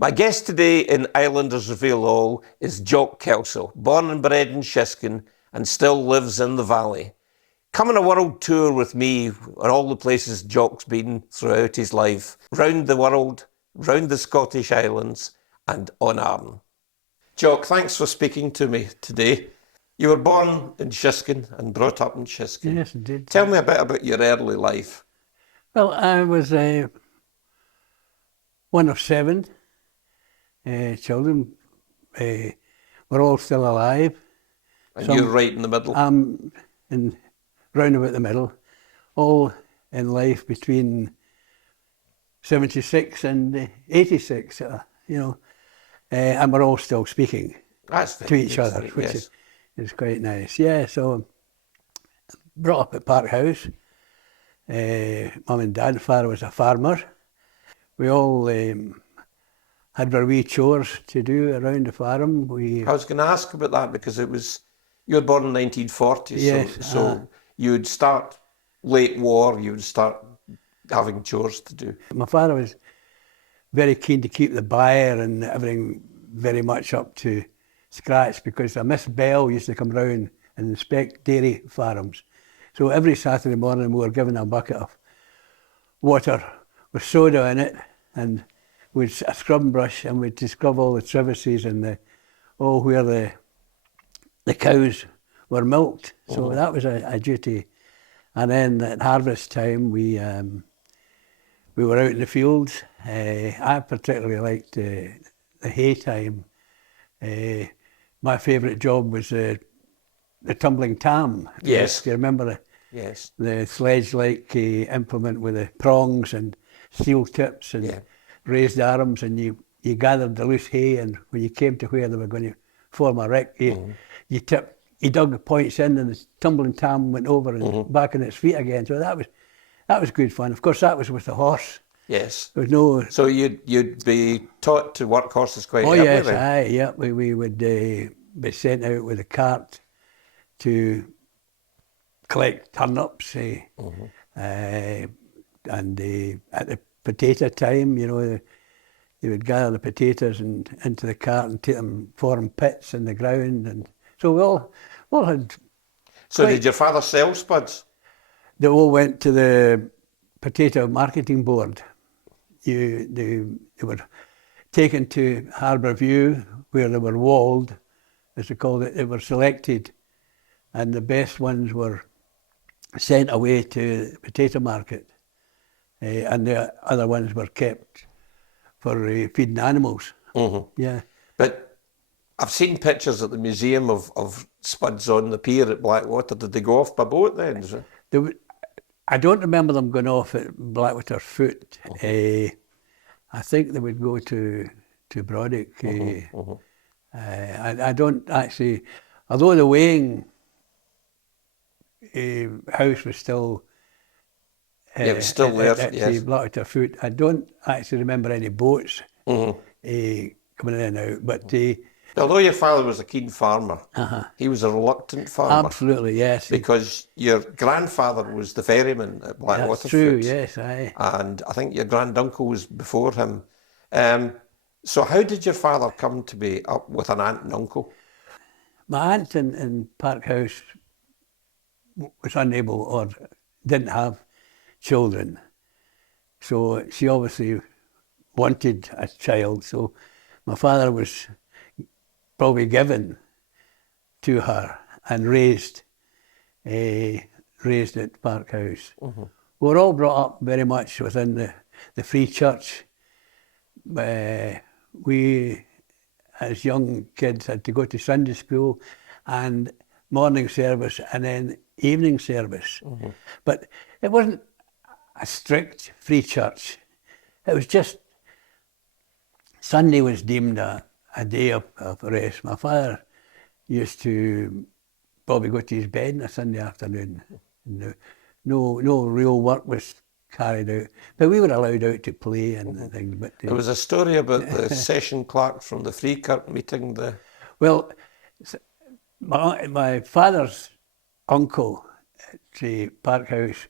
My guest today in Islanders Reveal All is Jock Kelso, born and bred in Shiskin and still lives in the valley. Come on a world tour with me on all the places Jock's been throughout his life, round the world, round the Scottish Islands and on Arran. Jock, thanks for speaking to me today. You were born in Shiskin and brought up in Shiskin. Yes, indeed. Tell me a bit about your early life. Well, I was one of 7 children. We're all still alive. And you're right in the middle? I'm round about the middle. All in life between 76 and 86, and we're all still speaking to each other, which is quite nice. Yeah, so brought up at Park House. Mum and Dad, father was a farmer. We all had our wee chores to do around the farm. I was going to ask about that because you were born in 1940, yes, so you would start late war, you would start having chores to do. My father was very keen to keep the byre and everything very much up to scratch because a Miss Bell used to come round and inspect dairy farms. So every Saturday morning we were given a bucket of water with soda in it and with a scrubbing brush and we'd scrub all the trevises and where the cows were milked. So that was a duty. And then at harvest time we were out in the fields. I particularly liked the hay time. My favourite job was the tumbling tam. Yes. Do you remember the sledge-like implement with the prongs and steel tips and raised arms, and you gathered the loose hay, and when you came to where they were going to form a rick, you dug the points in, and the tumbling tam went over and back on its feet again. So that was good fun. Of course, that was with the horse. Yes. There was no. So you'd be taught to work horses quite early. Oh yes, aye. We would be sent out with a cart to collect turnips, and at the potato time, they would gather the potatoes and into the cart and take them, form pits in the ground, and so we all had. So did your father sell spuds? They all went to the potato marketing board. They were taken to Harbour View, where they were walled, as they called it. They were selected, and the best ones were sent away to the potato market, and the other ones were kept for feeding animals. Yeah. But I've seen pictures at the museum of spuds on the pier at Blackwater. Did they go off by boat then? I don't remember them going off at Blackwater foot. I think they would go to Brodick. I don't actually, although the weighing house was still it was still there. At Blackwater foot, I don't actually remember any boats coming in and out. But although your father was a keen farmer, he was a reluctant farmer. Absolutely, yes. Because your grandfather was the ferryman at Blackwater. That's true, Foot, yes, aye. And I think your granduncle was before him. So how did your father come to be up with an aunt and uncle? My aunt in Park House was unable or didn't have children. So she obviously wanted a child. So my father was probably given to her and raised at Park House. We were all brought up very much within the Free Church. We, as young kids, had to go to Sunday school and morning service and then evening service. But it wasn't a strict Free Church. It was just Sunday was deemed a day of rest. My father used to probably go to his bed on a Sunday afternoon. No real work was carried out, but we were allowed out to play and things. But there was a story about the session clerk from the Free Kirk meeting. Well, my father's uncle at the Park House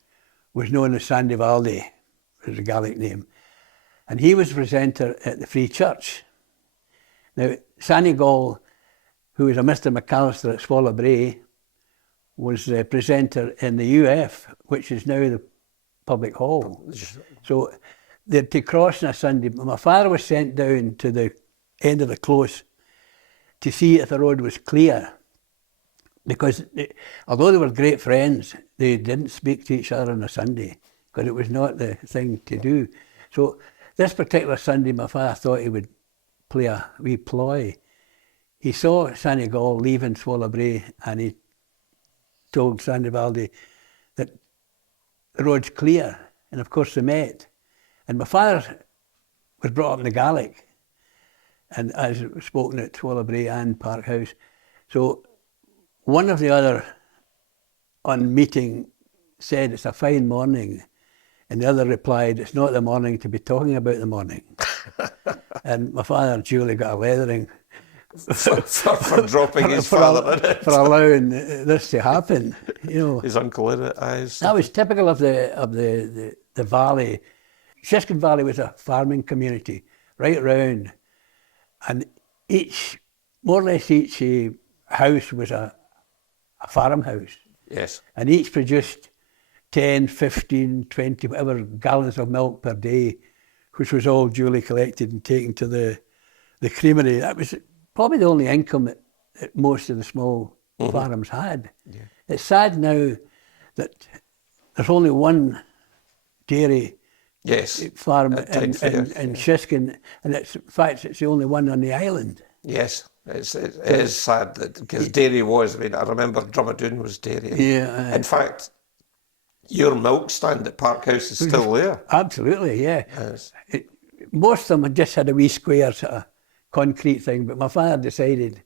was known as Sandy Valdi, was a Gaelic name, And he was presenter at the Free Church. Now, Sanny Gall, who was a Mr. McAllister at Swallow Brae, was the presenter in the UF, which is now the public hall. So they had to cross on a Sunday. My father was sent down to the end of the close to see if the road was clear, because although they were great friends, they didn't speak to each other on a Sunday, because it was not the thing to do. So this particular Sunday, my father thought he would play a wee ploy. He saw Sanny Gall leaving Swallow Brae, and he told Sandy Valdi that the road's clear, and of course they met. And my father was brought up in the Gaelic, and as spoken at Swallow Brae and Park House. So one of the other on meeting said, "It's a fine morning," and the other replied, "It's not the morning to be talking about the morning." And my father duly got a leathering for dropping his father in it. For allowing this to happen, you know. His uncle in it, That was typical of the valley. Sheskin Valley was a farming community right round, and more or less each house was a farmhouse. Yes. And each produced 10, 15, 20, whatever gallons of milk per day, which was all duly collected and taken to the creamery. That was probably the only income that most of the small farms had. Yeah. It's sad now that there's only one dairy farm in Sheskin, and in fact it's the only one on the island. Yes, it is sad that, because dairy was, I remember Drummadoon was dairy. Yeah. In fact, your milk stand at Park House is still there. Absolutely, yeah. Yes. Most of them had just had a wee square sort of concrete thing, but my father decided,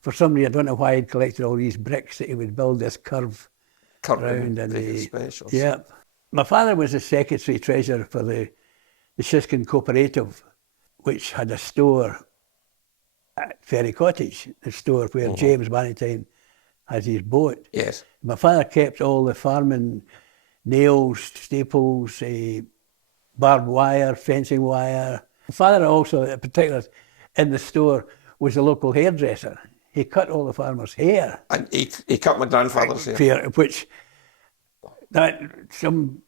for some reason, I don't know why he'd collected all these bricks, that he would build this curve around. And specials. Yeah. My father was the secretary treasurer for the Sheskin Cooperative, which had a store at Ferry Cottage, the store where James Bannatyne has his boat. Yes. My father kept all the farming nails, staples, barbed wire, fencing wire. My father also, in particular, in the store, was a local hairdresser. He cut all the farmers' hair. And he cut my grandfather's hair. Which,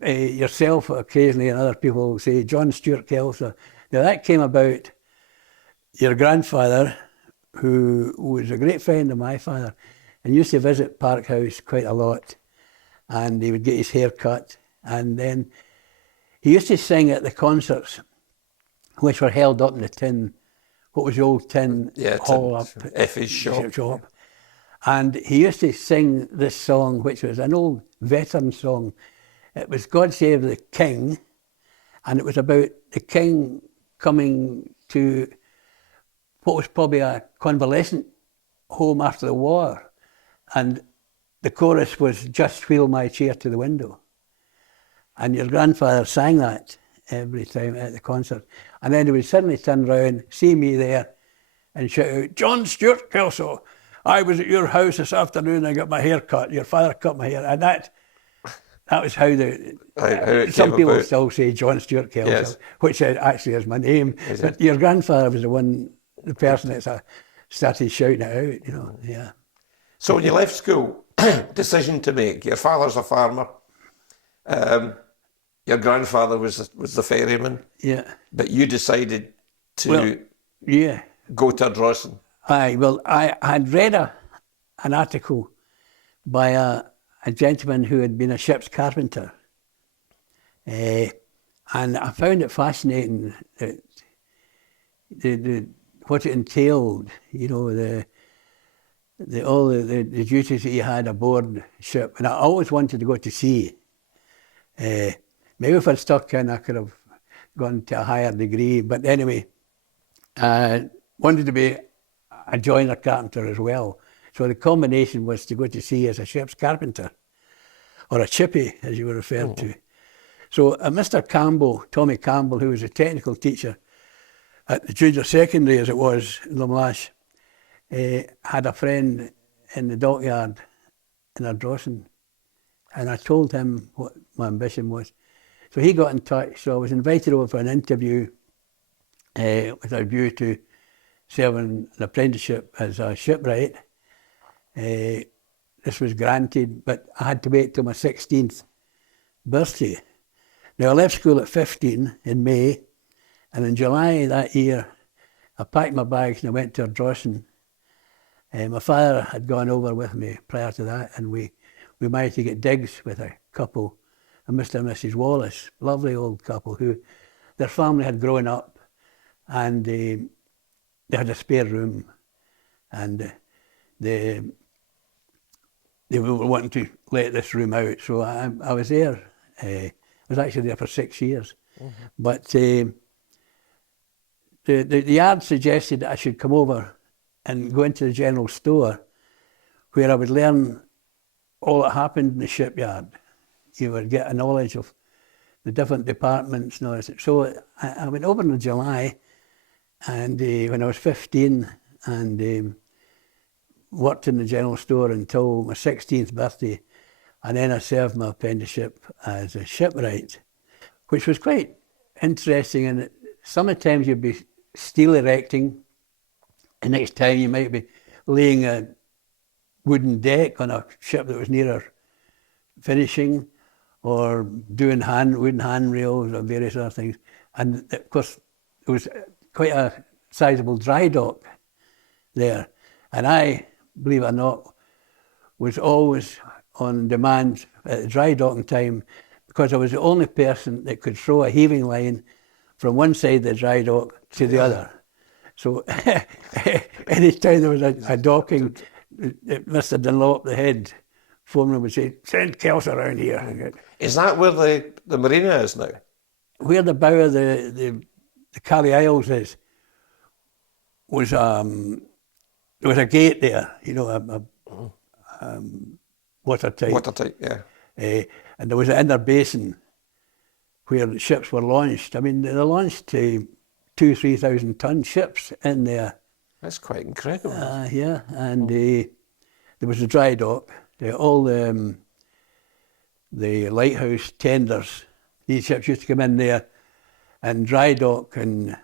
yourself occasionally and other people will say, John Stuart Kelso. Now that came about, your grandfather, who was a great friend of my father, and used to visit Park House quite a lot, and he would get his hair cut, and then he used to sing at the concerts, which were held up in the tin, what was the old tin hall up Effie's shop. And he used to sing this song, which was an old veteran song. It was God Save the King, and it was about the king coming to what was probably a convalescent home after the war. And the chorus was, "Just wheel my chair to the window." And your grandfather sang that every time at the concert. And then he would suddenly turn round, see me there, and shout out, "John Stuart Kelso, I was at your house this afternoon, I got my hair cut. Your father cut my hair." And that was how some people about. Still say John Stuart Kelso, yes. Which actually is my name. But your grandfather was the person that started shouting it out, you know, yeah. So when you left school, decision to make. Your father's a farmer. Your grandfather was the ferryman. Yeah. But you decided to go to Ardrossan. I had read an article by a gentleman who had been a ship's carpenter. And I found it fascinating that what it entailed, you know, all the duties that he had aboard ship. And I always wanted to go to sea. Maybe if I'd stuck in, I could have gone to a higher degree. But anyway, I wanted to be a joiner carpenter as well. So the combination was to go to sea as a ship's carpenter, or a chippy, as you were referred to. So Mr. Campbell, Tommy Campbell, who was a technical teacher at the junior secondary, as it was in Lumlash, had a friend in the dockyard in Ardrossan, and I told him what my ambition was. So he got in touch, so I was invited over for an interview with a view to serving an apprenticeship as a shipwright. This was granted, but I had to wait till my 16th birthday. Now, I left school at 15 in May, and in July that year, I packed my bags and I went to Ardrossan. My father had gone over with me prior to that, and we managed to get digs with a couple, a Mr. and Mrs. Wallace, lovely old couple who, their family had grown up, and they had a spare room, and they were wanting to let this room out. So I was there. I was actually there for 6 years. Mm-hmm. But the yard suggested that I should come over and go into the general store where I would learn all that happened in the shipyard. You would get a knowledge of the different departments. And all this. So I went over in July, and when I was 15, and worked in the general store until my 16th birthday, and then I served my apprenticeship as a shipwright, which was quite interesting. And sometimes you'd be steel erecting, the next time you might be laying a wooden deck on a ship that was nearer finishing, or doing wooden handrails or various other things. And of course, it was quite a sizable dry dock there. And I, believe it or not, was always on demand at the dry docking time, because I was the only person that could throw a heaving line from one side of the dry dock to the other. So any time there was a docking, Mr. Dunlop, the head foreman, would say, "Send Kelso around here." Is that where the marina is now? Where the bow of the Carry Isles is, was there was a gate there, you know, watertight. Watertight, yeah. And there was an inner basin where the ships were launched. I mean, they launched 2,000-3,000 ton ships in there. That's quite incredible. Yeah, and there was a dry dock. All the lighthouse tenders, these ships used to come in there and dry dock, and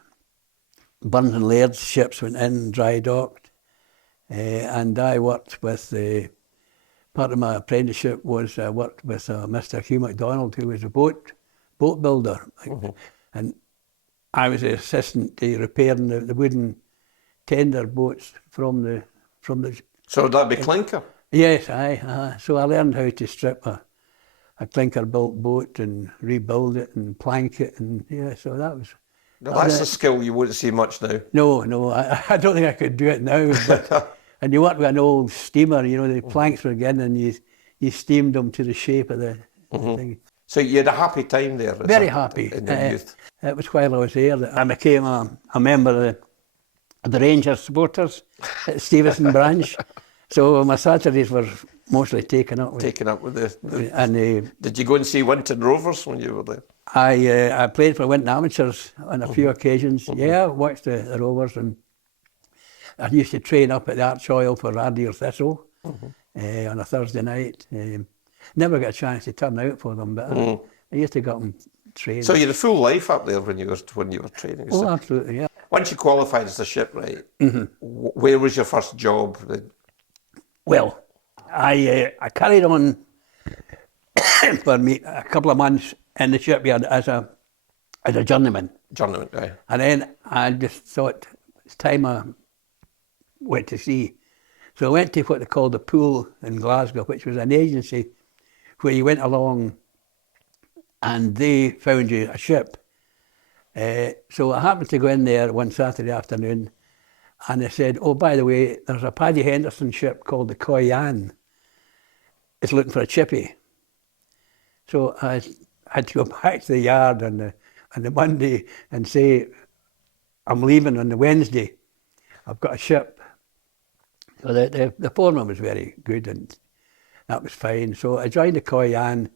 Burns and Laird's ships went in dry docked. And I worked with, part of my apprenticeship was I worked with Mr. Hugh MacDonald, who was a boat builder. Mm-hmm. And I was the assistant to repairing the wooden tender boats from the. So would that be clinker? Yes, so I learned how to strip a clinker built boat and rebuild it and plank it, and yeah, so that was. Now that's a skill you wouldn't see much now. No, I don't think I could do it now. But, and you work with an old steamer, you know, the planks were in, and you steamed them to the shape of the thing. So you had a happy time there? Very happy. In your youth? It was while I was there that I became a member of the Rangers supporters at Stevenson Branch. So my Saturdays were mostly taken up with the... Did you go and see Winton Rovers when you were there? I played for Winton Amateurs on a few occasions. Yeah, I watched the Rovers, and I used to train up at the Arch Oil for Ardere Thistle on a Thursday night. Never got a chance to turn out for them, but I used to go and train. So you had a full life up there when you were training? Oh, absolutely, yeah. Once you qualified as a shipwright, where was your first job? Well, I carried on for me a couple of months in the shipyard as a journeyman. Journeyman, right. And then I just thought it's time I went to sea. So I went to what they called the Pool in Glasgow, which was an agency where you went along and they found you a ship. So I happened to go in there one Saturday afternoon, and they said, "Oh, by the way, there's a Paddy Henderson ship called the Coy Ann. It's looking for a chippy." So I had to go back to the yard on the Monday and say, "I'm leaving on the Wednesday. I've got a ship." So the foreman was very good, and that was fine. So I joined the Coy Ann,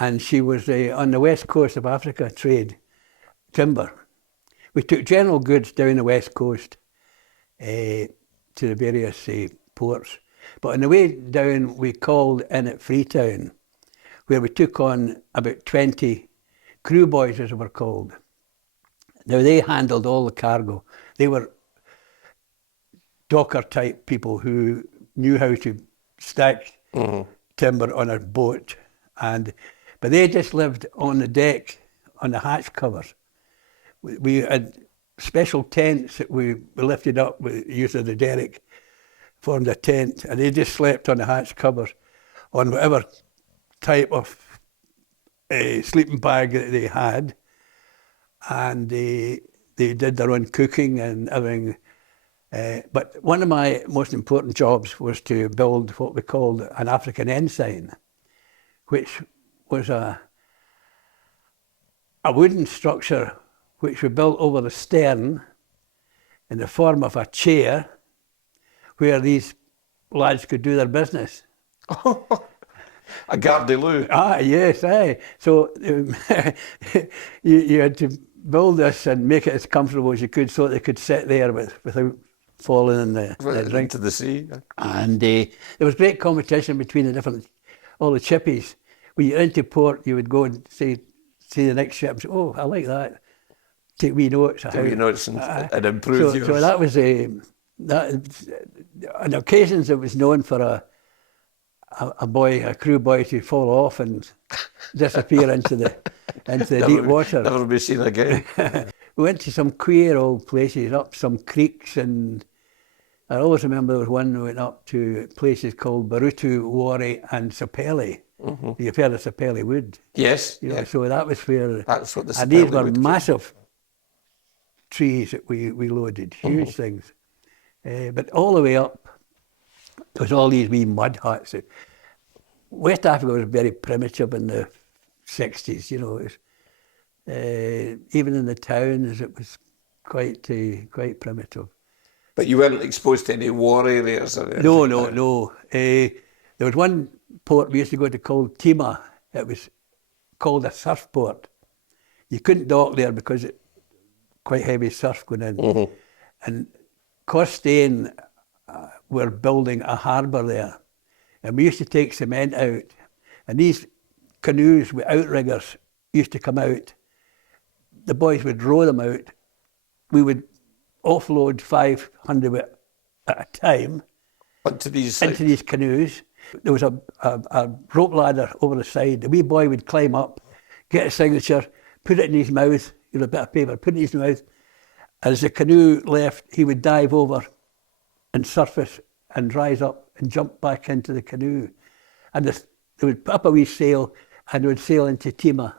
and she was on the west coast of Africa trade, timber. We took general goods down the west coast to the various ports. But on the way down, we called in at Freetown, where we took on about 20 crew boys, as they were called. Now, they handled all the cargo. They were docker type people who knew how to stack timber on a boat, but they just lived on the deck, on the hatch covers. We had special tents that we lifted up with the use of the derrick, formed a tent, and they just slept on the hatch covers on whatever type of sleeping bag that they had, and they did their own cooking and everything. But one of my most important jobs was to build what we called an African ensign, which was a wooden structure which we built over the stern in the form of a chair where these lads could do their business. A garde-loo. Yes, aye. So you had to build this and make it as comfortable as you could so that they could sit there without falling in the drink. Into the sea. And there was great competition between all the chippies. When you were into port, you would go and see the next ship and say, oh, I like that. Take wee notes. Take wee notes and improve yours. So that was on occasions it was known for a crew boy to fall off and disappear into the deep water. Never be seen again. We went to some queer old places, up some creeks, and I always remember there was one we went up to places called Barutu, Wari and Sapele. You've heard of Sapele Wood? Yes. You know, so that was where... That's what the and these Sapele were Wood massive trees that we loaded, huge things. But all the way up, there was all these wee mud huts. West Africa was very primitive in the 60s, you know. It was, even in the towns, it was quite primitive. But you weren't exposed to any war areas? Or anything? No. There was one port we used to go to called Tima. It was called a surf port. You couldn't dock there because it quite heavy surf going in. And Costain were building a harbour there. And we used to take cement out. And these canoes with outriggers used to come out. The boys would row them out. We would offload 500 at a time into these canoes. There was a rope ladder over the side. The wee boy would climb up, get a signature, put it in his mouth, a bit of paper, put it in his mouth. As the canoe left, he would dive over and surface and rise up and jump back into the canoe. And they would put up a wee sail and they would sail into Tima.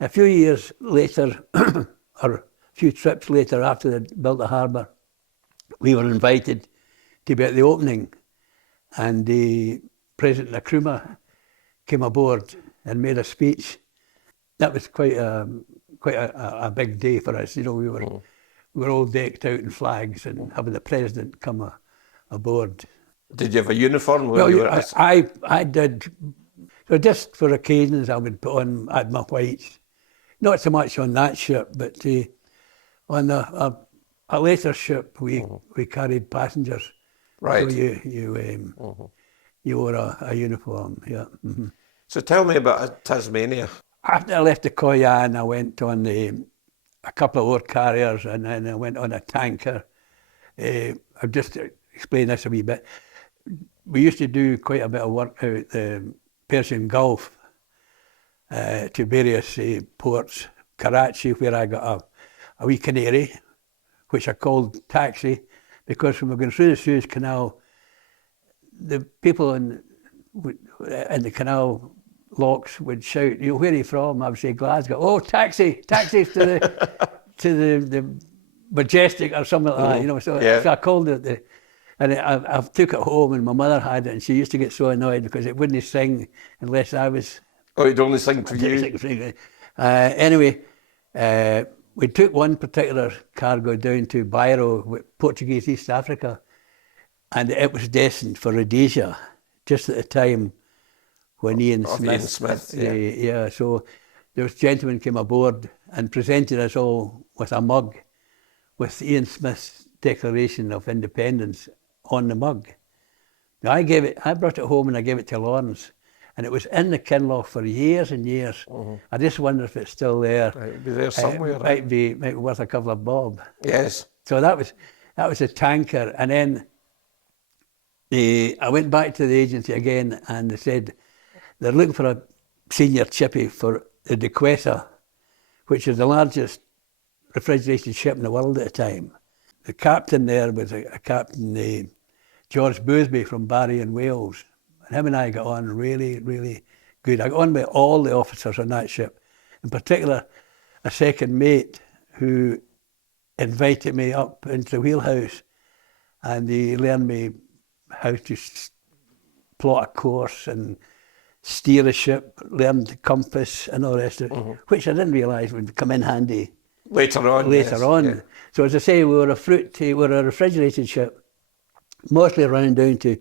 A few years later, or a few trips later after they'd built the harbour, we were invited to be at the opening, and the President Nkrumah came aboard and made a speech. That was quite a big day for us. You know, we were all decked out in flags and having the President come aboard. Did you have a uniform? Well, I did. So just for occasions I would put on, I had my whites. Not so much on that ship, but on a later ship we carried passengers. Right. So you wore a uniform, yeah. So tell me about Tasmania. After I left the Koyan, I went on a couple of ore carriers, and then I went on a tanker. I'll just explain this a wee bit. We used to do quite a bit of work out the Persian Gulf to various ports. Karachi, where I got a wee canary, which I called Taxi, because when we were going through the Suez Canal, the people in the canal locks would shout, you know, where are you from? I would say Glasgow. Oh, taxis to the Majestic or something like that, you know. So I called it and I took it home, and my mother had it, and she used to get so annoyed because it wouldn't sing unless I was... Oh, it'd only sing for you? Anyway, we took one particular cargo down to Bairro, Portuguese East Africa, and it was destined for Rhodesia, just at the time when Ian Smith. So there was gentlemen came aboard and presented us all with a mug with Ian Smith's Declaration of Independence on the mug. Now I brought it home and I gave it to Lawrence, And it was in the Kinloch for years and years. I just wonder if it's still there. It'll be there somewhere. It might be worth a couple of bob. Yes. So that was a tanker. And then I went back to the agency again, and they said they're looking for a senior chippy for the Dequesa, which is the largest refrigerated ship in the world at the time. The captain there was a captain, George Boothby from Barry in Wales. And him and I got on really, really good. I got on with all the officers on that ship, in particular a second mate who invited me up into the wheelhouse, and he learned me how to plot a course and steer a ship, learn the compass and all the rest of it, which I didn't realise would come in handy Later on. Yeah. So as I say, we were a refrigerated ship, mostly around down to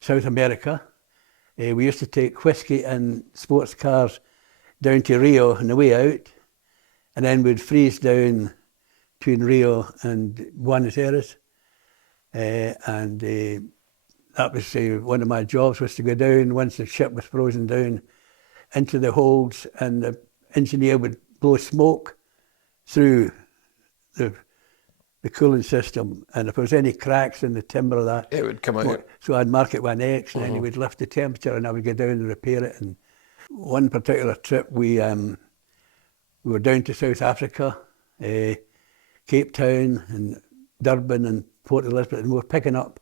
South America. We used to take whiskey and sports cars down to Rio on the way out, and then we'd freeze down between Rio and Buenos Aires. That was one of my jobs, was to go down once the ship was frozen down into the holds, and the engineer would blow smoke through the cooling system, and if there was any cracks in the timber of that, it would come out. So I'd mark it with an X, and then he would lift the temperature, and I would go down and repair it. And one particular trip, we were down to South Africa, Cape Town and Durban and Port Elizabeth, and we were picking up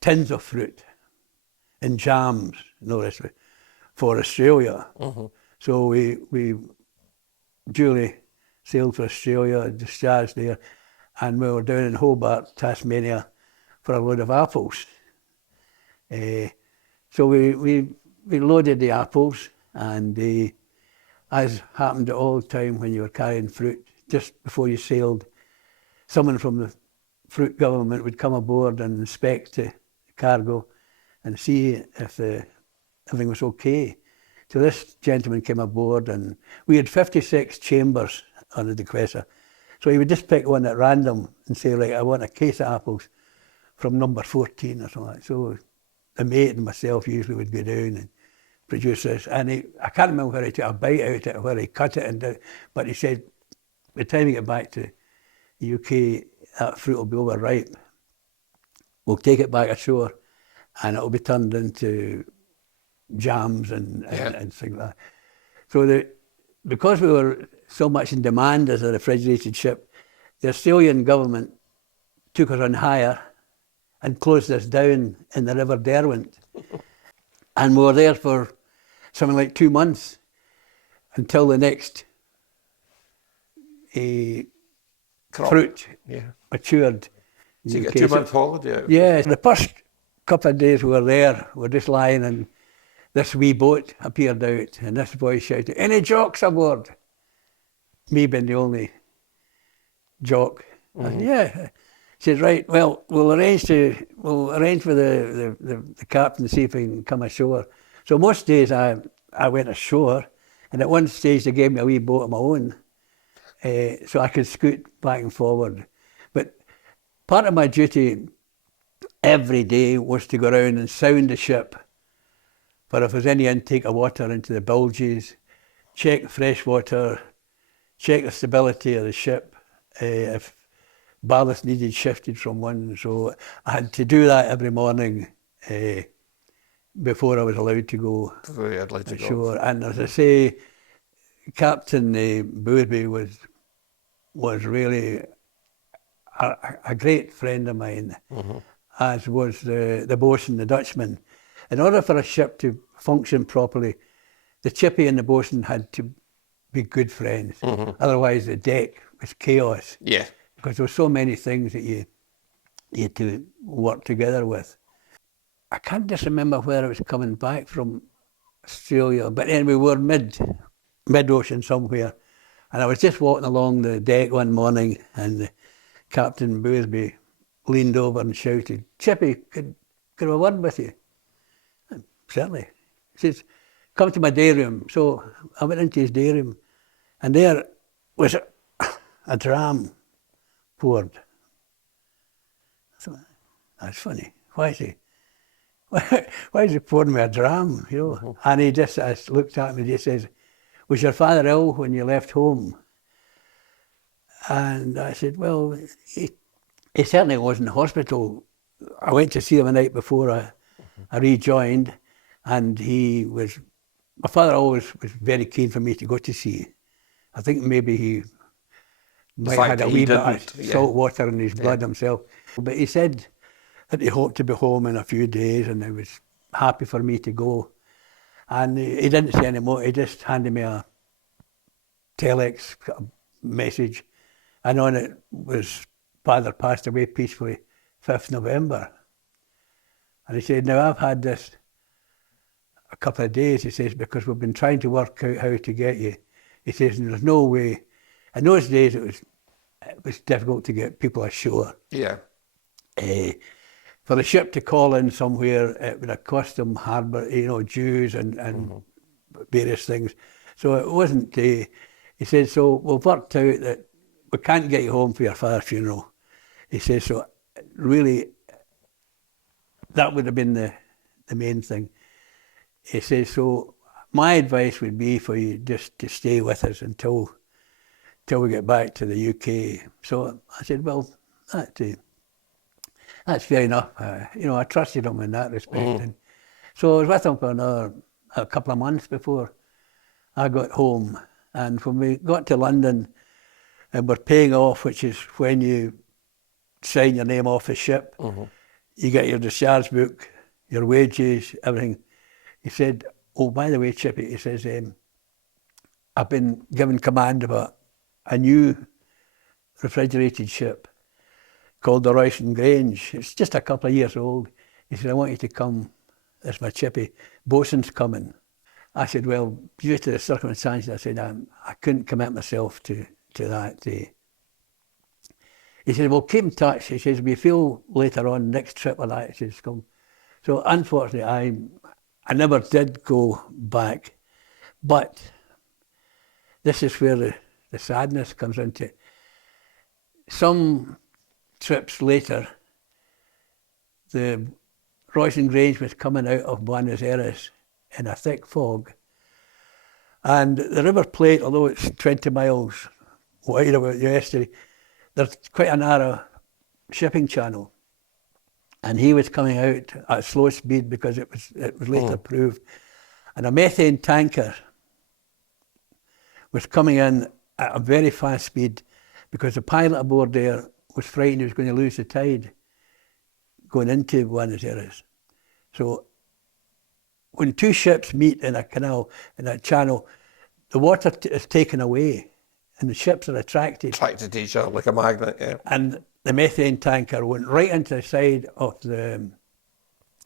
tins of fruit and jams and all the rest of it for Australia. So we duly sailed for Australia, discharged there, and we were down in Hobart, Tasmania, for a load of apples. So we loaded the apples, and as happened all the time when you were carrying fruit, just before you sailed, someone from the fruit government would come aboard and inspect the cargo and see if everything was okay. So this gentleman came aboard, and we had 56 chambers on the Dequesa. So he would just pick one at random and say, right, I want a case of apples from number 14 or something like that. So the mate and myself usually would go down and produce this. And I can't remember where he took a bite out of it, where he cut it, but he said, by the time we get back to the UK, that fruit will be overripe. We'll take it back ashore, and it'll be turned into jams and things like that. So because we were so much in demand as a refrigerated ship, the Australian government took us on hire and closed us down in the River Derwent. And we were there for something like 2 months until the next fruit matured. So you got a 2-month holiday? Yeah, the first couple of days we were there, we were just lying, and this wee boat appeared out, and this boy shouted, "Any jocks aboard?" Me being the only jock. I said, yeah. He says, right, well, we'll arrange for the captain to see if he can come ashore. So most days I went ashore, and at one stage they gave me a wee boat of my own, so I could scoot back and forward. But part of my duty every day was to go around and sound the ship for if there's any intake of water into the bilges, check the fresh water, check the stability of the ship, if ballast needed shifted from one. So I had to do that every morning before I was allowed to go ashore. And as I say, Captain Boothby was really a great friend of mine, as was the boatswain, the Dutchman. In order for a ship to function properly, the chippy and the boatswain had to be good friends. Otherwise the deck was chaos. Yeah. Because there were so many things that you had to work together with. I can't just remember where I was coming back from Australia, but anyway, we were mid-ocean somewhere, and I was just walking along the deck one morning, and Captain Boothby leaned over and shouted, "Chippy, could I have a word with you?" Certainly. He says, "Come to my day room." So I went into his day room, and there was a dram poured. I thought, that's funny. Why why is he pouring me a dram, you know? And he just looked at me and he says, was your father ill when you left home? And I said, well, he certainly was in the hospital. I went to see him the night before I rejoined, and my father always was very keen for me to go to sea. I think maybe he might have had a wee bit of salt water in his blood himself. But he said that he hoped to be home in a few days, and he was happy for me to go. And he didn't say any more. He just handed me a telex message, and on it was, father passed away peacefully 5th November. And he said, now I've had this a couple of days, he says, because we've been trying to work out how to get you. He says, and there's no way. In those days, it was difficult to get people ashore. Yeah. For the ship to call in somewhere, it would have cost them harbour, you know, dues and various things. So it wasn't, he said, so we've worked out that we can't get you home for your father's funeral. He says, so really, that would have been the main thing. He says, so my advice would be for you just to stay with us until we get back to the UK. So I said, well, that's fair enough. You know, I trusted him in that respect. And so I was with him for a couple of months before I got home. And when we got to London and we're paying off, which is when you sign your name off the ship, you get your discharge book, your wages, everything. He said, oh, by the way, Chippy, he says, I've been given command of a new refrigerated ship called the Royston Grange. It's just a couple of years old. He said, I want you to come as my Chippy. Boatswain's coming. I said, well, due to the circumstances, I said, I couldn't commit myself to that. He said, well, keep in touch. He says, if you feel later on, next trip or that, he says, come. So unfortunately, I never did go back. But this is where the sadness comes into it. Some trips later, the Royston Grange was coming out of Buenos Aires in a thick fog. And the River Plate, although it's 20 miles wide about the estuary, there's quite a narrow shipping channel. And he was coming out at slow speed because it was later proved. And a methane tanker was coming in at a very fast speed because the pilot aboard there was frightened he was going to lose the tide going into Buenos Aires. So when two ships meet in a canal, in a channel, the water is taken away and the ships are attracted. Attracted to each other like a magnet, yeah. And the methane tanker went right into the side of the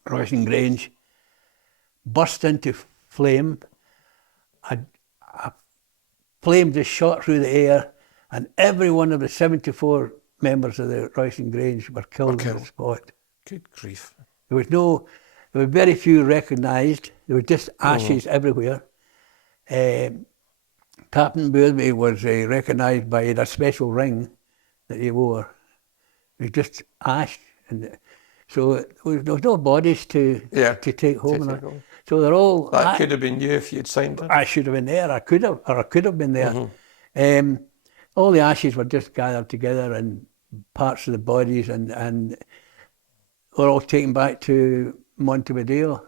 Royston Grange, burst into flame. A flame just shot through the air, and every one of the 74 members of the Royston Grange were killed on the spot. Good grief. There were very few recognised. There were just ashes everywhere. Captain Boothby was recognised by a special ring that he wore. It was just ash, and so there was no bodies to take home. So they're all. That could have been you if you'd signed it. I should have been there. I could have been there. All the ashes were just gathered together, and parts of the bodies, and were all taken back to Montevideo.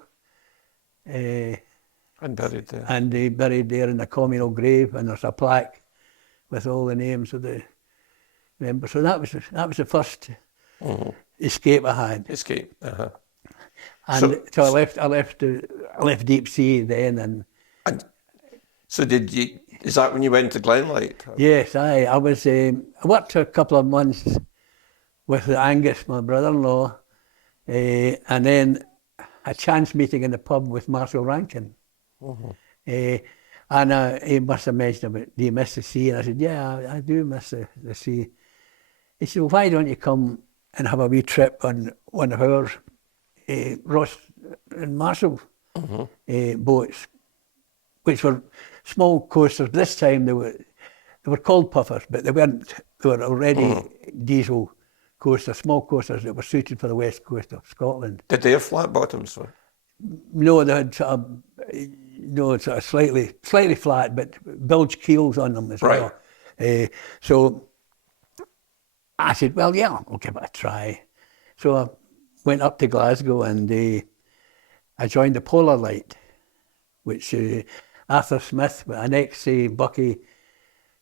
And buried there. And they buried there in a communal grave, and there's a plaque with all the names of the members. So that was the first escape I had. Escape. And so I left deep sea then, and so did you? Is that when you went to Glenlight? Yes, I was. I worked a couple of months with Angus, my brother-in-law, and then a chance meeting in the pub with Marshall Rankin. And he must have mentioned about, do you miss the sea? And I said, yeah, I do miss the sea. He said, well, why don't you come and have a wee trip on one of our Ross and Marshall boats, which were small coasters. This time they were called puffers, but they weren't. They were already diesel coasters, small coasters that were suited for the west coast of Scotland. Did they have flat bottoms? No, they had sort of, sort of slightly flat, but bilge keels on them as well. So I said, well, yeah, I'll give it a try. So I went up to Glasgow and I joined the Polar Light, which Arthur Smith, an ex-Bucky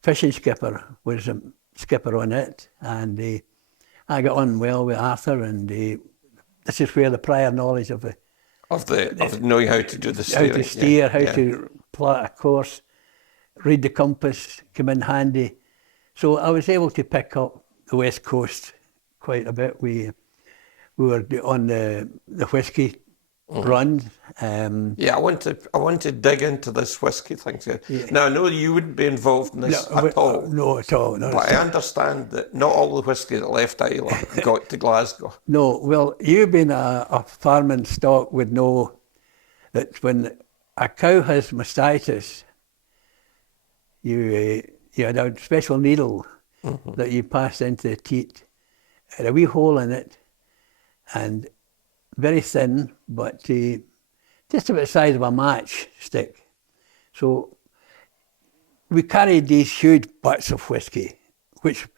fishing skipper, was a skipper on it. And I got on well with Arthur, and this is where the prior knowledge of knowing how to do the steering. How to steer, how to plot a course, read the compass, come in handy. So I was able to pick up the west coast quite a bit. We were on the whiskey run. I want to dig into this whiskey thing. Now I know you wouldn't be involved in this at all. No, at all. No, but I understand that not all the whiskey that left Islay got to Glasgow. No, well, you being a farming stock would know that when a cow has mastitis, you had a special needle that you passed into the teat. It had a wee hole in it, and very thin, but just about the size of a matchstick. So we carried these huge butts of whiskey, which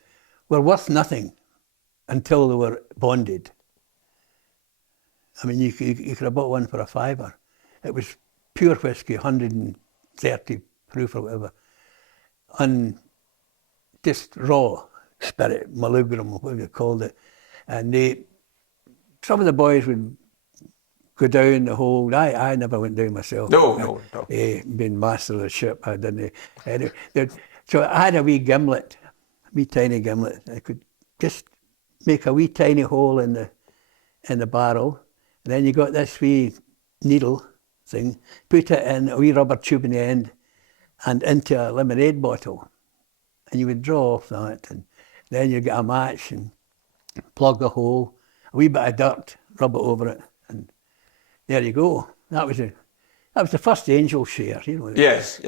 were worth nothing until they were bonded. I mean, you could have bought one for a $5. It was pure whiskey, 130 proof or whatever, and just raw spirit, malugrum, whatever you called it. And some of the boys would go down the hole. I never went down myself. No. Being master of the ship, I didn't. Anyway, so I had a wee gimlet, a wee tiny gimlet. I could just make a wee tiny hole in the barrel, and then you got this wee needle thing, put it in a wee rubber tube in the end, and into a lemonade bottle, and you would draw off that, and then you get a match and plug the hole, a wee bit of dirt, rub it over it, and there you go. That was the first angel share, you know. Yes.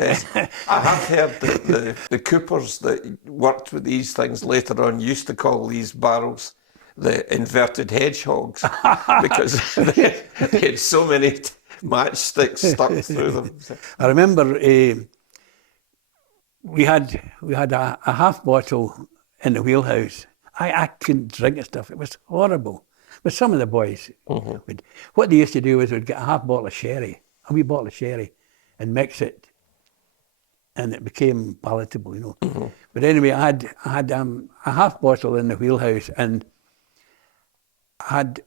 I have heard that the coopers that worked with these things later on used to call these barrels the inverted hedgehogs because they had so many matchsticks stuck through them. I remember we had a half bottle in the wheelhouse. I couldn't drink the stuff. It was horrible. But some of the boys would. What they used to do was they'd get a half bottle of sherry, a wee bottle of sherry, and mix it, and it became palatable, you know. But anyway, I had a half bottle in the wheelhouse, and I had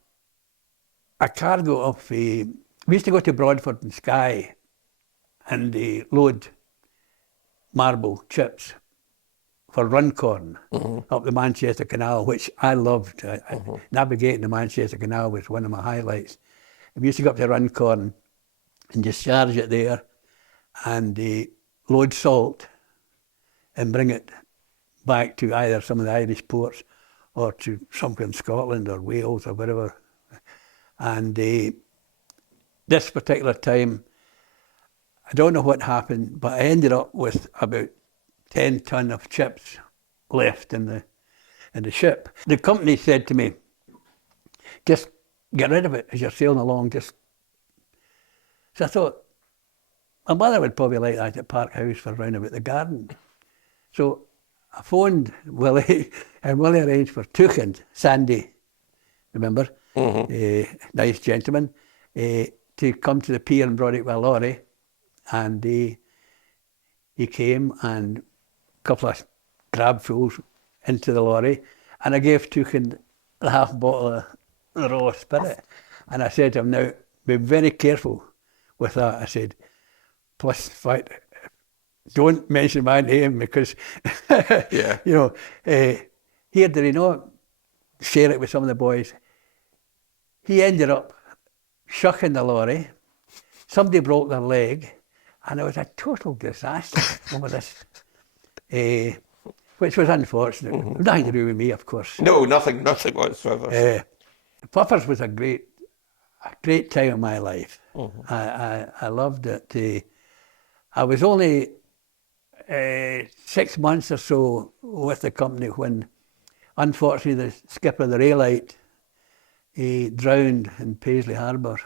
a cargo of. We used to go to Broadford and Skye, and load marble chips for Runcorn up the Manchester Canal, which I loved. Navigating the Manchester Canal was one of my highlights. We used to go up to Runcorn and discharge it there and load salt and bring it back to either some of the Irish ports or to somewhere in Scotland or Wales or wherever. And this particular time, I don't know what happened, but I ended up with about 10 ton of chips left in the ship. The company said to me, just get rid of it as you're sailing along. So I thought, my mother would probably like that at Park House for round about the garden. So I phoned Willie, and Willie arranged for Tuchand, Sandy, remember, nice gentleman, to come to the pier and brought it with a lorry. And he came and a couple of crabfuls into the lorry, and I gave Tuchand the half bottle of the raw spirit. And I said to him, now, be very careful with that. I said, plus, fact, don't mention my name because, you know, here, did he not share it with some of the boys? He ended up shucking the lorry. Somebody broke their leg, and it was a total disaster over this, which was unfortunate. Nothing to do with me, of course. No, nothing whatsoever. Puffers was a great time in my life. I loved it. I was only 6 months or so with the company when unfortunately, the skipper of the Railite, he drowned in Paisley Harbour.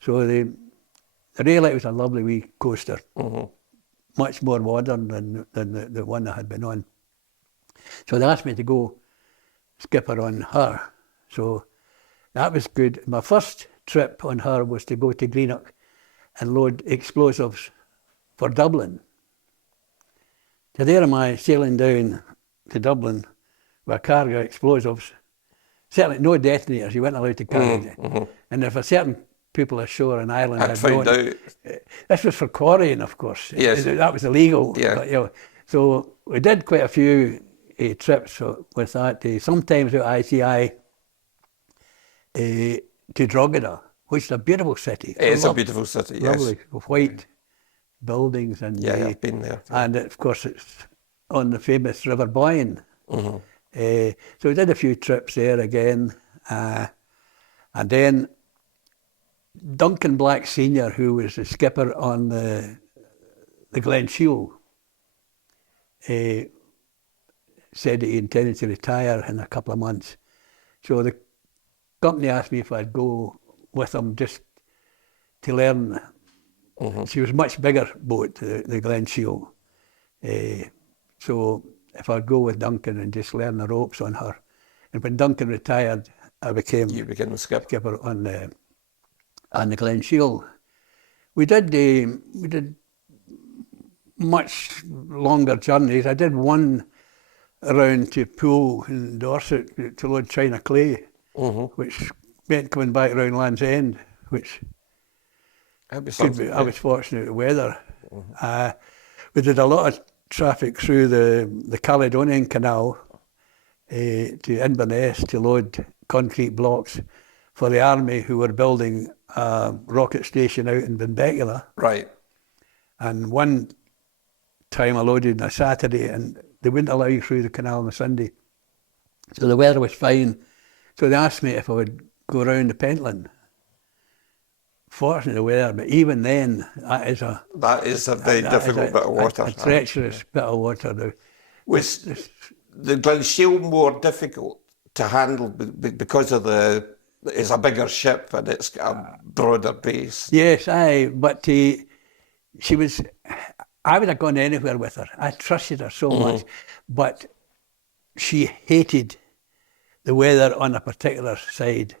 So the Railite was a lovely wee coaster, much more modern than the one I had been on. So they asked me to go skipper on her. So that was good. My first trip on her was to go to Greenock and load explosives for Dublin. So there am I sailing down to Dublin with a cargo of explosives. Certainly no detonators, you weren't allowed to carry them. And if a certain people ashore in Ireland I'd found known, out. this was for quarrying, of course. Yes. That was illegal. Yeah. But, so we did quite a few trips with that. Sometimes with ICI to Drogheda, which is a beautiful city. It's a beautiful city, yes. Lovely, white buildings. And yeah, I've been there. And of course it's on the famous River Boyne. So we did a few trips there again. And then Duncan Black Senior, who was the skipper on the Glen Shiel, said that he intended to retire in a couple of months. So the company asked me if I'd go with him just to learn. She was a much bigger boat, the Glen Shiel. So if I'd go with Duncan and just learn the ropes on her. And when Duncan retired, I became You became the skipper on the Glen Shiel. We did much longer journeys. I did one around to Poole in Dorset to load China clay, which meant coming back around Land's End, which I was fortunate with the weather. We did a lot of traffic through the Caledonian Canal to Inverness to load concrete blocks for the army who were building a rocket station out in Benbecula. Right. And one time I loaded on a Saturday and they wouldn't allow you through the canal on a Sunday. So the weather was fine. So they asked me if I would go around the Pentland. Fortunately the weather, but even then, that is a very difficult bit of water. A treacherous bit of water. Was the Glen Shiel more difficult to handle because of it's a bigger ship and it's got a broader base? Yes, but she was, I would have gone anywhere with her. I trusted her so much, but she hated the weather on a particular side.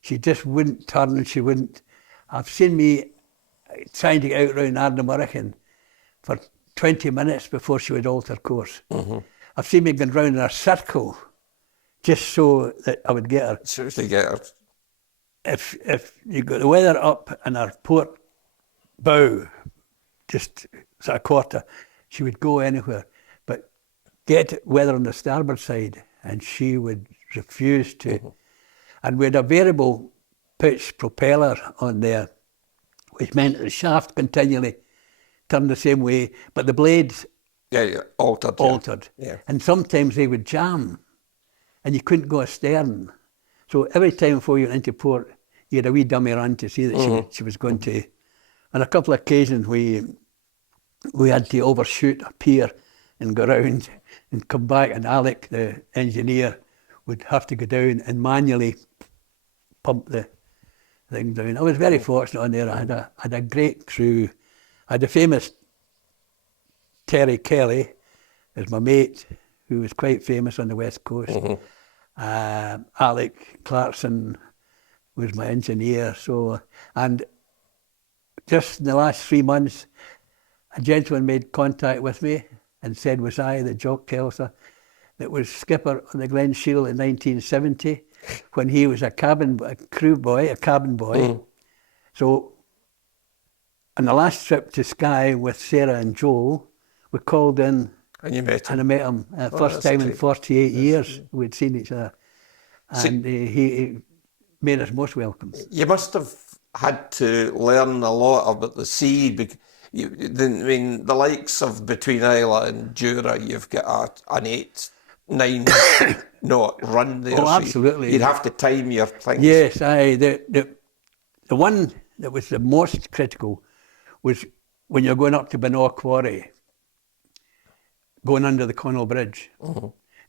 She just wouldn't turn, she wouldn't. I've seen me trying to get out around Ardnamurchan for 20 minutes before she would alter course. I've seen me going round in a circle just so that I would get her. Seriously, get her. If you got the weather up in her port bow, just a quarter, she would go anywhere. But get weather on the starboard side, and she would refuse to. And we had a variable pitch propeller on there, which meant the shaft continually turned the same way, but the blades altered. Yeah. And sometimes they would jam, and you couldn't go astern. So every time before you went into port, you had a wee dummy run to see that she was going to. On a couple of occasions, we had to overshoot a pier and go round and come back, and Alec, the engineer, would have to go down and manually pump the thing down. I was very fortunate on there. I had a great crew. I had the famous Terry Kelly as my mate, who was quite famous on the West Coast. Alec Clarkson was my engineer. So, and just in the last 3 months, a gentleman made contact with me and said, was I the Jock Kelso that was skipper on the Glen Shiel in 1970 when he was a cabin boy. So on the last trip to Skye with Sarah and Joe, we called in and you met him. And I met him first time in 48 years we'd seen each other. And he made us most welcome. You must have had to learn a lot about the sea. The likes of between Islay and Jura, you've got an 8-9 knot run there. Oh, absolutely. You'd have to time your things. Yes, the one that was the most critical was when you're going up to Benoit Quarry, going under the Connell Bridge.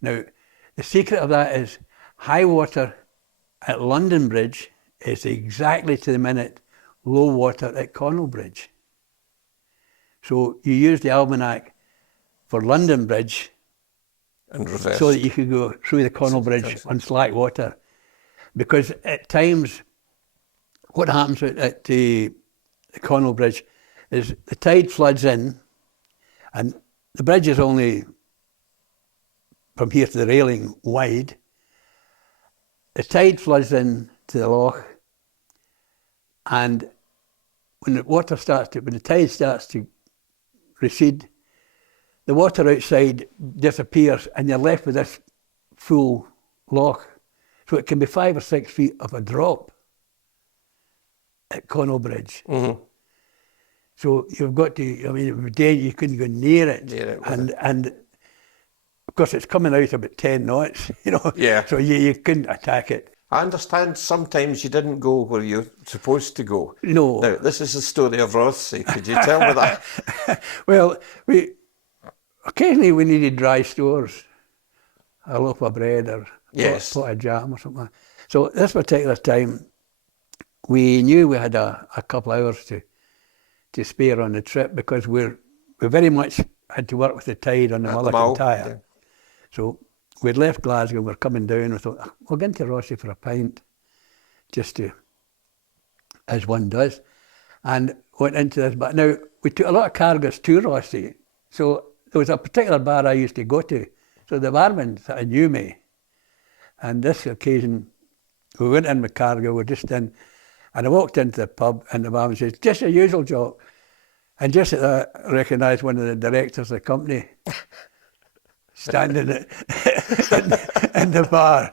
Now, The secret of that is high water at London Bridge is exactly to the minute low water at Connell Bridge. So you use the almanac for London Bridge And reverse. so that you could go through the Connell Bridge on slack water. Because at times, what happens at the Connell Bridge is the tide floods in, and the bridge is only from here to the railing wide. The tide floods in to the loch, and when the tide starts to recede, the water outside disappears, and you're left with this full loch. So it can be 5 or 6 feet of a drop at Connell Bridge. Mm-hmm. So you've got to, I mean, it was dangerous, you couldn't go near it. And of course it's coming out about 10 knots, you know. Yeah. So you couldn't attack it. I understand sometimes you didn't go where you're supposed to go. No. Now, this is the story of Rothsay. Could you tell me that? Well, occasionally we needed dry stores, a loaf of bread or a pot of jam or something like that. So this particular time, we knew we had a couple of hours to spare on the trip because we very much had to work with the tide on the Mulligan Tyre. Yeah. So we'd left Glasgow, we're coming down, we thought, we'll go into Rothsay for a pint, just to, as one does, and went into this. But now, we took a lot of cargoes to Rothsay, so there was a particular bar I used to go to, so the barman sort of knew me. And this occasion, we went in with cargo, we're just in, and I walked into the pub, and the barman says, just your usual, Jock. And just at that, I recognised one of the directors of the company standing in the bar.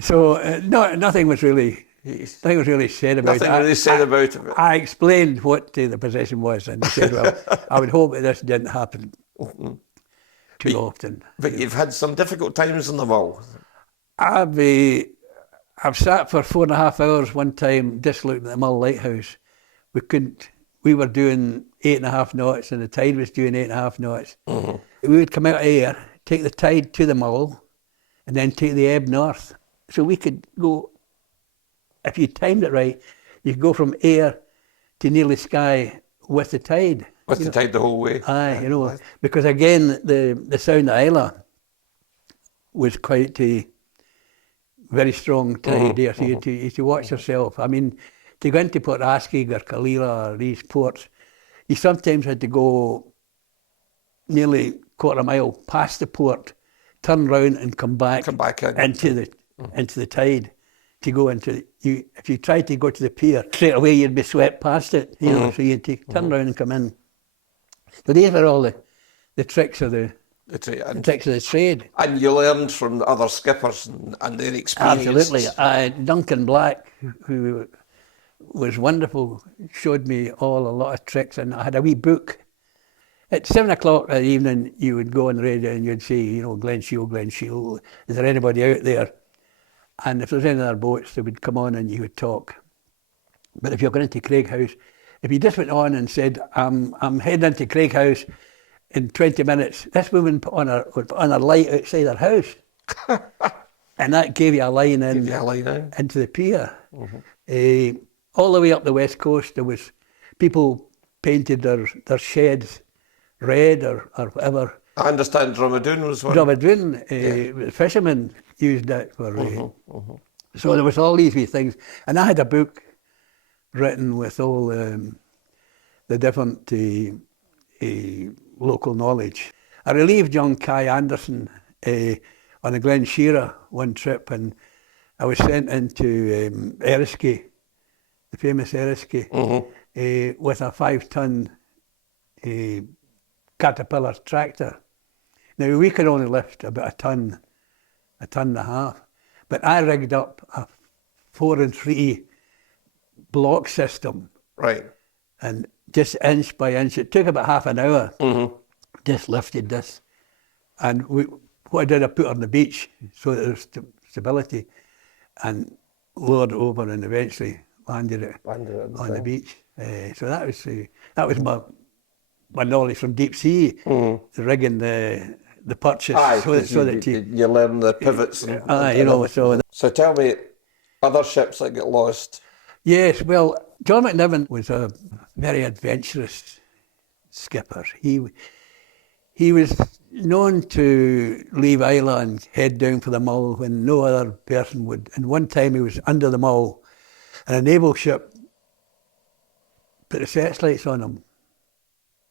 So nothing was really said about it. Nothing really said about it. I explained what the position was, and he said, well, I would hope that this didn't happen too often. But you've had some difficult times in the Mull. I've sat for 4.5 hours one time just looking at the Mull Lighthouse. We were doing 8.5 knots and the tide was doing 8.5 knots. Mm-hmm. We would come out of Ayr, take the tide to the Mull, and then take the ebb north. So we could go, if you timed it right, you could go from Ayr to nearly Skye with the tide. With the tide the whole way? Aye, you know, because again, the Sound of Islay was quite a very strong tide there, so you had to watch yourself. I mean, to go into Port Askaig or Kalila or these ports, you sometimes had to go nearly 1/4 mile past the port, turn round and come back into the tide to go into if you tried to go to the pier, straight away you'd be swept past it, you know, so you'd turn round and come in. So these were all the tricks of the tricks of the trade. And you learned from the other skippers and their experiences. Absolutely. Duncan Black, who was wonderful, showed me a lot of tricks, and I had a wee book. At 7 o'clock that evening, you would go on the radio and you'd say, you know, Glen Shiel, is there anybody out there? And if there was any other boats, they would come on and you would talk. But if you're going into Craighouse, if you just went on and said, I'm heading into Craighouse in 20 minutes, this woman would put on a light outside her house. And that gave you a line in into the pier. Mm-hmm. All the way up the west coast, there was people painted their sheds red or whatever. I understand Dromadoon was one. Dromadoon, fishermen used that for... So there was all these wee things. And I had a book written with all the different local knowledge. I relieved young Kai Anderson on the Glen Shira one trip, and I was sent into Eriskay, the famous Eriskay, with a 5-ton Caterpillar tractor. Now we could only lift about a ton and a half, but I rigged up a 4 and 3 block system. Right. And just inch by inch, it took about half an hour, just lifted this. And what I did, I put it on the beach so that there was stability, and lowered it over and eventually landed it on the beach. So that was my knowledge from deep sea, rigging the the purchase, Aye, so that you learn the pivots. So tell me, other ships that get lost. yes, well, John McNiven was a very adventurous skipper. He was known to leave Islay and head down for the Mull when no other person would. And one time he was under the Mull, and a naval ship put the searchlights on him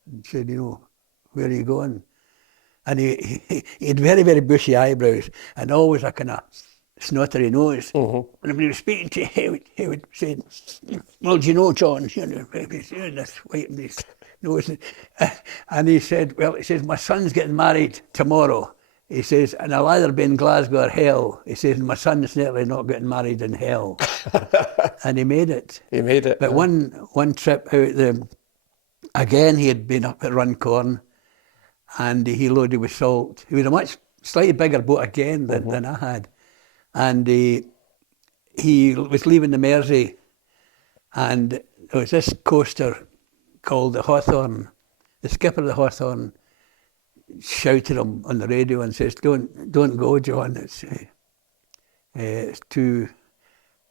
and said, where are you going? And he had very, very bushy eyebrows and always a kind of snottery nose. And when he was speaking to you, he would say, well, do you know, John, this white in his nose. And he said, my son's getting married tomorrow. He says, and I'll either be in Glasgow or hell. He says, my son's certainly not getting married in hell. And he made it. He made it. But one trip out again, he had been up at Runcorn, and he loaded with salt. He was a much slightly bigger boat again than I had. And he was leaving the Mersey, and there was this coaster called the Hawthorn. The skipper of the Hawthorn shouted him on the radio and says, "Don't go, John. It's too.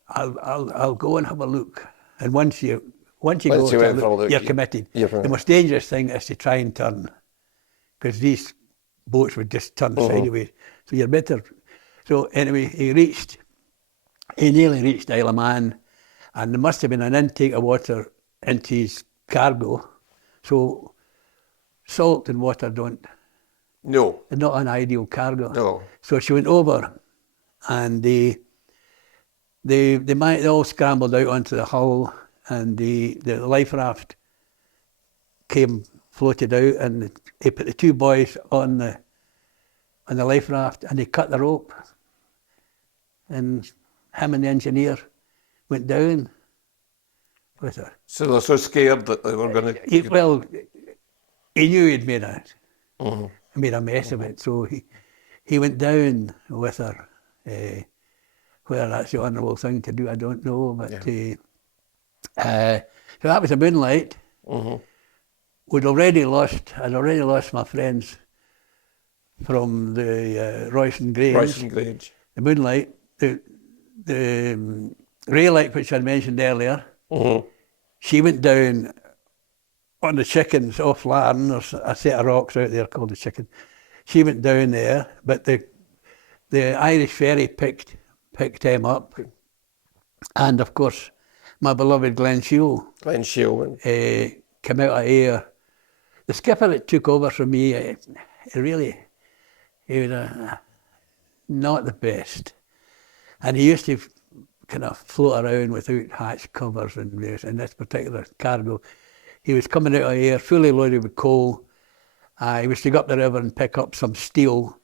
I'll go and have a look. And once you go to look, you're committed. The most dangerous thing is to try and turn, because these boats would just turn sideways. So you're better." So anyway, he nearly reached Isle of Man, and there must have been an intake of water into his cargo. So salt and water they're not an ideal cargo. No. So she went over, and they all scrambled out onto the hull, and the life raft floated out, and he put the two boys on the life raft, and he cut the rope, and him and the engineer went down with her. So they're so scared that they were going to... Well, he knew he'd made a mess of it, so he went down with her. Whether that's the honourable thing to do, I don't know, but so that was a moonlight. I'd already lost my friends from the Royston Grange. The moonlight, the ray light, which I mentioned earlier, she went down on the chickens off Larne. There's a set of rocks out there called the Chicken. She went down there, but the Irish ferry picked him up, and of course my beloved Glen Shiel came out of air. The skipper that took over from me, he was not the best, and he used to kind of float around without hatch covers and in this particular cargo. He was coming out of air fully loaded with coal. He was to go up the river and pick up some steel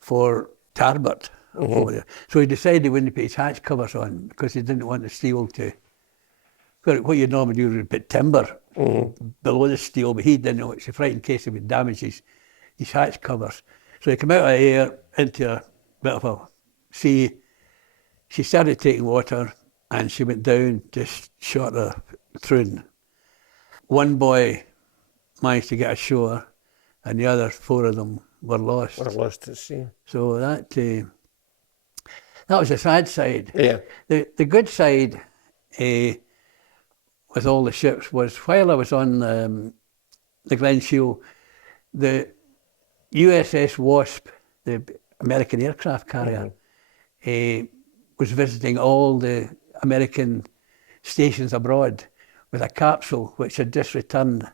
for Tarbert over there. So he decided he wouldn't put his hatch covers on because he didn't want the steel to... What you normally do is put timber below the steel, but he didn't know it's a frightened case it would damage his hatch covers. So he came out of air into a bit of a sea. She started taking water, and she went down just short of Troon. One boy managed to get ashore, and the other four of them were lost. Were lost at sea. So that was the sad side. Yeah. The good side with all the ships was while I was on the Glen Shiel, the USS Wasp, the American aircraft carrier, was visiting all the American stations abroad with a capsule which had just returned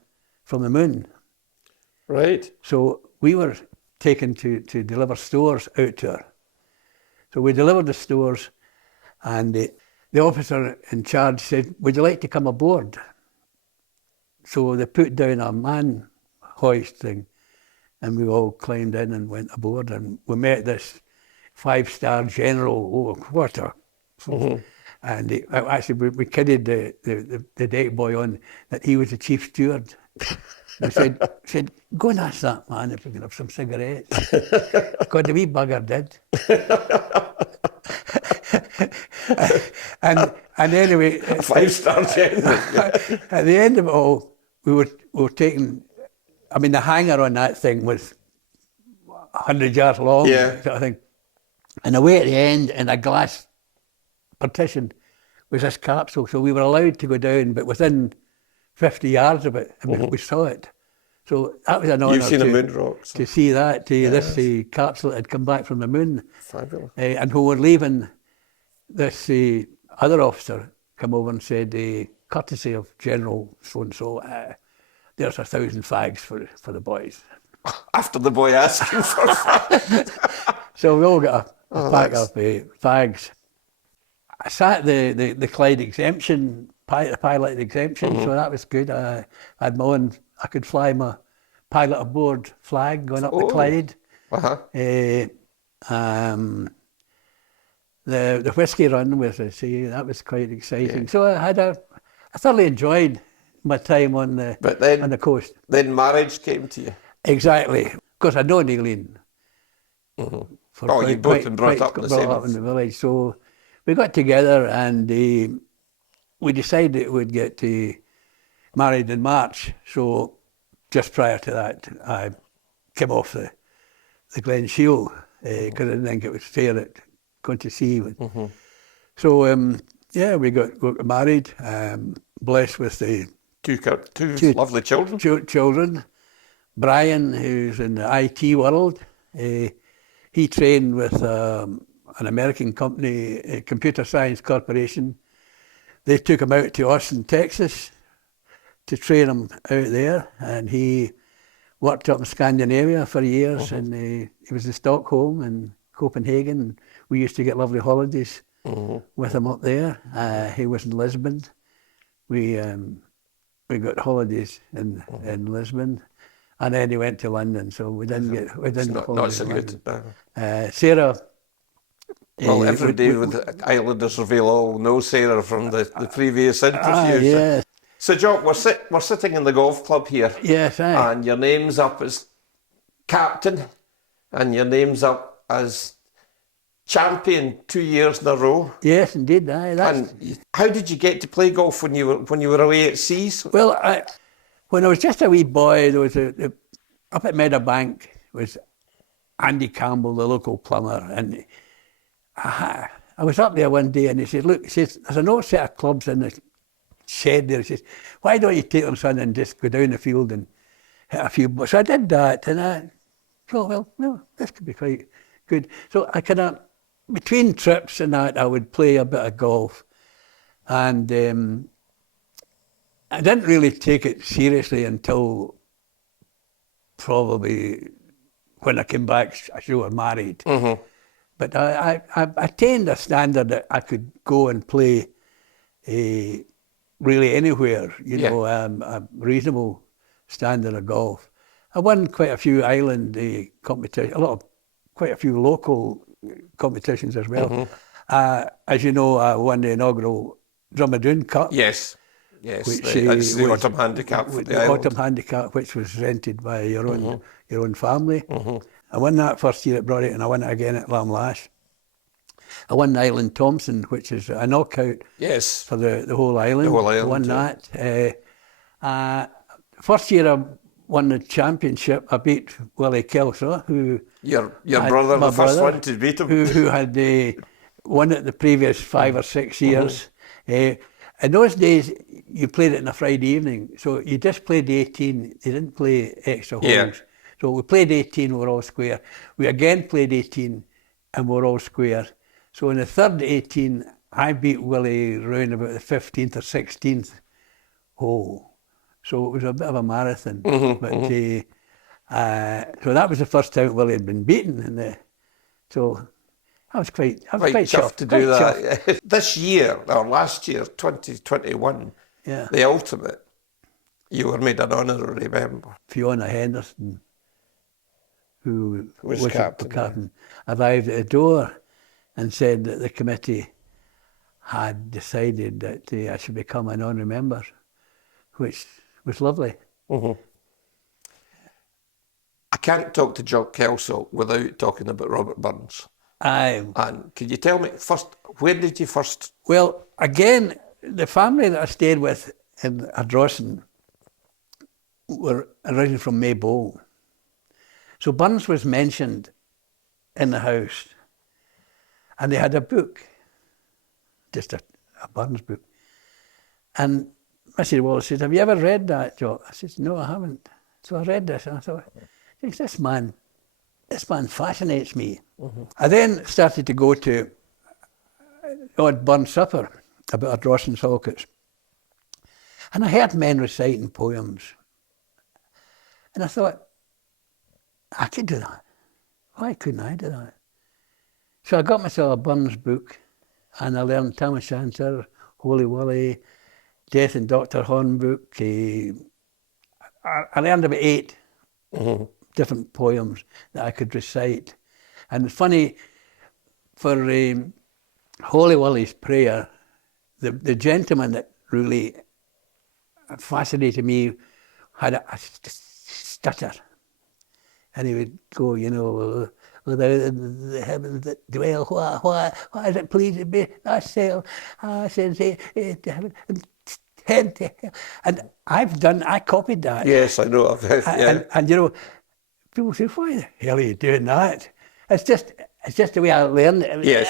from the moon. Right. So we were taken to deliver stores out to her. So we delivered the stores, and the officer in charge said, "Would you like to come aboard?" So they put down a man hoist thing, and we all climbed in and went aboard, and we met this 5-star general. Oh, what a... And actually, we kidded the deck boy on that he was the chief steward. We said, "Go and ask that man if we can have some cigarettes." God, the wee bugger did. and anyway, 5-star general. At the end of it all, we were taking. I mean, the hangar on that thing was 100 yards long, Yeah. sort of thing. And away at the end, in a glass partition, was this capsule. So we were allowed to go down, but within 50 yards of it, and we saw it. So that was an honour. You've seen a moon rock. So. To see that, this capsule that had come back from the moon. Fabulous. And when we were leaving, this other officer come over and said, courtesy of General so-and-so, there's 1,000 fags for the boys. After the boy asking for fags. So we all got a pack of fags. I sat the Clyde exemption, the pilot exemption, so that was good. I had my own, I could fly my pilot aboard flag going up the Clyde. The whiskey run with the sea, that was quite exciting. Yeah. So I thoroughly enjoyed my time on the coast. Then marriage came to you. Exactly. Of course, I'd known Aileen. You'd both been brought up in the village. So we got together and we decided we'd get married in March. So just prior to that, I came off the Glen Shield because I didn't think it was fair at going to sea. So we got married, blessed with the two lovely children. Children. Brian, who's in the IT world, he trained with an American company, Computer Science Corporation. They took him out to Austin, Texas, to train him out there, and he worked up in Scandinavia for years, and he was in Stockholm and Copenhagen. And we used to get lovely holidays with him up there. He was in Lisbon. We got holidays in Lisbon. And then he went to London, so we didn't get not so good. Sarah. Well, everybody with the Islanders of all know Sarah from the previous interviews. Yes. So, Jock, we're sitting in the golf club here. Yes, aye. And your name's up as captain, and your name's up as champion 2 years in a row. Yes, indeed. Aye. And how did you get to play golf when you were away at sea? Well, when I was just a wee boy, there was up at Meadowbank was Andy Campbell, the local plumber, and I was up there one day and he said, look, there's an old set of clubs in the shed there. He says, why don't you take them, son, and just go down the field and hit a few balls? So I did that, and I thought, well, this could be quite good. So I kind of, between trips and that, I would play a bit of golf. And I didn't really take it seriously until probably when I came back, I was married. But I attained a standard that I could go and play really anywhere, you know, a reasonable standard of golf. I won quite a few island competitions, quite a few local competitions as well. As you know, I won the inaugural Drumadoon Cup. Yes, that's the autumn handicap for the island. Autumn handicap, which was rented by your own family. I won that first year at Broderick, and I won it again at Lamlash. I won the Island Thompson, which is a knockout for the whole island. The whole island. I won that. First year I won the championship. I beat Willie Kelso, who your brother, the first one to beat him, who had won it the previous 5 or 6 years. In those days, you played it on a Friday evening, so you just played 18. You didn't play extra holes. So we played 18, we were all square. We again played 18, and we were all square. So in the third 18, I beat Willie round about the 15th or 16th hole. So it was a bit of a marathon. So that was the first time Willie had been beaten. So I was quite chuffed to do that. This year, or last year, 2021, the ultimate, you were made an honorary member. Fiona Henderson, who was captain, arrived at the door and said that the committee had decided that I should become an honorary member, which was lovely. I can't talk to Jock Kelso without talking about Robert Burns. And could you tell me first, where did you first? Well, again, the family that I stayed with in Ardrossan were originally from Maybole. So Burns was mentioned in the house, and they had a book, just a Burns book. And Mrs. Wallace said, "Have you ever read that, Jock?" I said, "No, I haven't." So I read this, and I thought, this man fascinates me. I then started to go to odd Burns supper about a Ross and Salkits. And I heard men reciting poems. And I thought, I could do that. Why couldn't I do that? So I got myself a Burns book, and I learned Tam O'Shanter, Holy Wally, Death and Dr. Hornbook. I learned about 8 different poems that I could recite. And it's funny, for Holy Wally's prayer, the gentleman that really fascinated me had a stutter. And he would go, the heavens that dwell, why is it pleasing me? I sail, I said, to heaven, and I copied that. Yes, I know. Yeah. And people say, "Why the hell are you doing that?" It's just the way I learned it. Yes.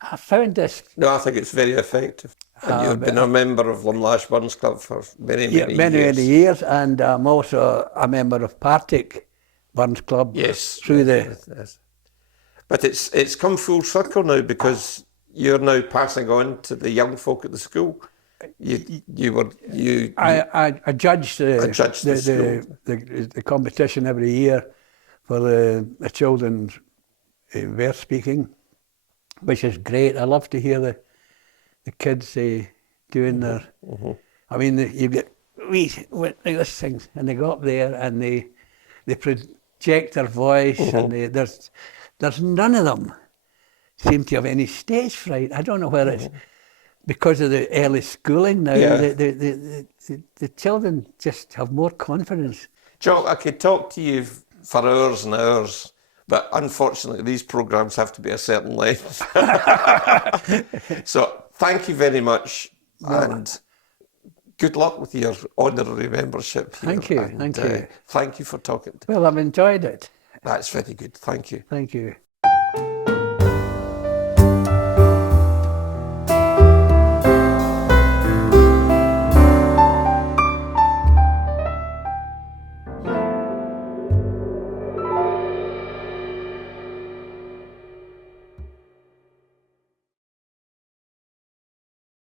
I found this. No, I think it's very effective. And you've been a member of Lumlash Burns Club for many years. Many years, and I'm also a member of Partick Burns Club. Yes. Through yes. But it's come full circle now, because you're now passing on to the young folk at the school. I judged the competition every year for the children's verse speaking, which is great. I love to hear the kids doing their. I mean, you get like this thing, and they go up there and they project their voice, and there's none of them seem to have any stage fright. I don't know whether it's because of the early schooling now. Yeah. The children just have more confidence. Jock, I could talk to you for hours and hours, but unfortunately these programmes have to be a certain length. So thank you very much, and good luck with your honorary membership here. Thank you. Thank you for talking to me. Well, I've enjoyed it. That's very good. Thank you. Thank you.